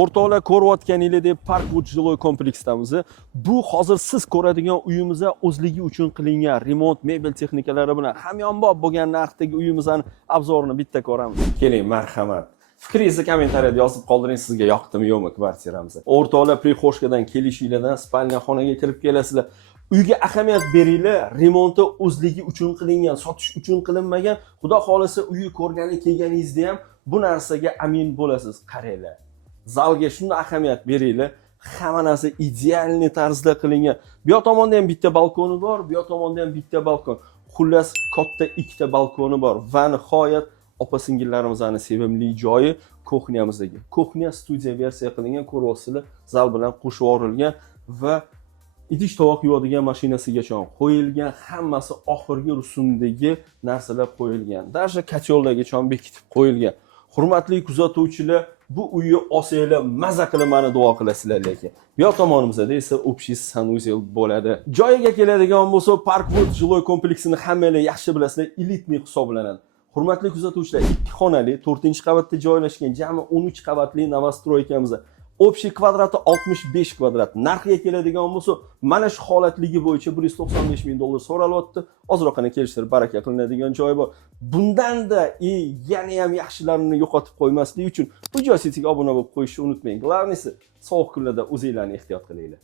O'rtoqlar ko'rayotganingizdek Parkwood жилой kompleksdamiz. Bu hozir siz ko'radigan uyimizda o'zligi uchun qilingan remont mebel texnikalari bilan hamyonbop bo'lgan narxdagi uyimizning obzorini bitta ko'ramiz. Keling, marhamat. Fikringizni kommentariyada yozib qoldiring, sizga yoqdimi yo'qmi kvartiramiz. O'rtoqlar prixoshkadan kelishinglardan spalniya xonaga kirib kelasizlar. Uyga ahamiyat beringlar, remonti o'zligi uchun qilingan, sotish uchun qilinmagan. Xudo xolisa uyi ko'rgani kelganingizda ham bu narsaga amin bo'lasiz. Qaranglar. Zalga shunday ahamiyat beringlar. Hamma narsa idealniy tarzda qilingan. Bu yoq tomonda ham bitta balkoni bor, bu yoq tomonda ham bitta balkon. Xullas katta ikkita balkoni bor va nihoyat opa-singillarimizning sevimli joyi kuxnyamizdagi. Kuxnya studiya versiya qilingan, ko'ryapsizlar, zal bilan qo'shib yuborilgan va idish tovoq yuvadigan mashinasigacha qo'yilgan, hammasi oxirgi rusumdagi narsalar qo'yilgan. Даже kotyollargacha bekitib qo'yilgan. Hurmatli kuzatuvchilar, bu uyni olsanglar maza qilib meni duo qilasizlar lekin. Bu yoq tomonimizda esa общий sanuzel bo'ladi. Joyiga keladigan bo'lsa, Parkwood жилой kompleksini hammalar yaxshi bilasizlar, elitniy hisoblanadi. Hurmatli kuzatuvchilar, 2 xonali, 4-qavatda joylashgan jami 13 qavatli novostroykamiz. Общий kvadrati 65 kvadrat. Narxiga keladigan bo'lsa, mana shu holatligi bo'yicha $195 ming so'ralyapti. Ozroqina kelishtirib baraka qilinadigan joyi bor. Bundan-da yana ham yaxshilarini yo'qotib qo'ymaslik uchun bu joy sitiga obuna bo'lib qo'yishni unutmang. Glavnisi, sovuq kunlarda o'zingizlarni ehtiyot qilinglar.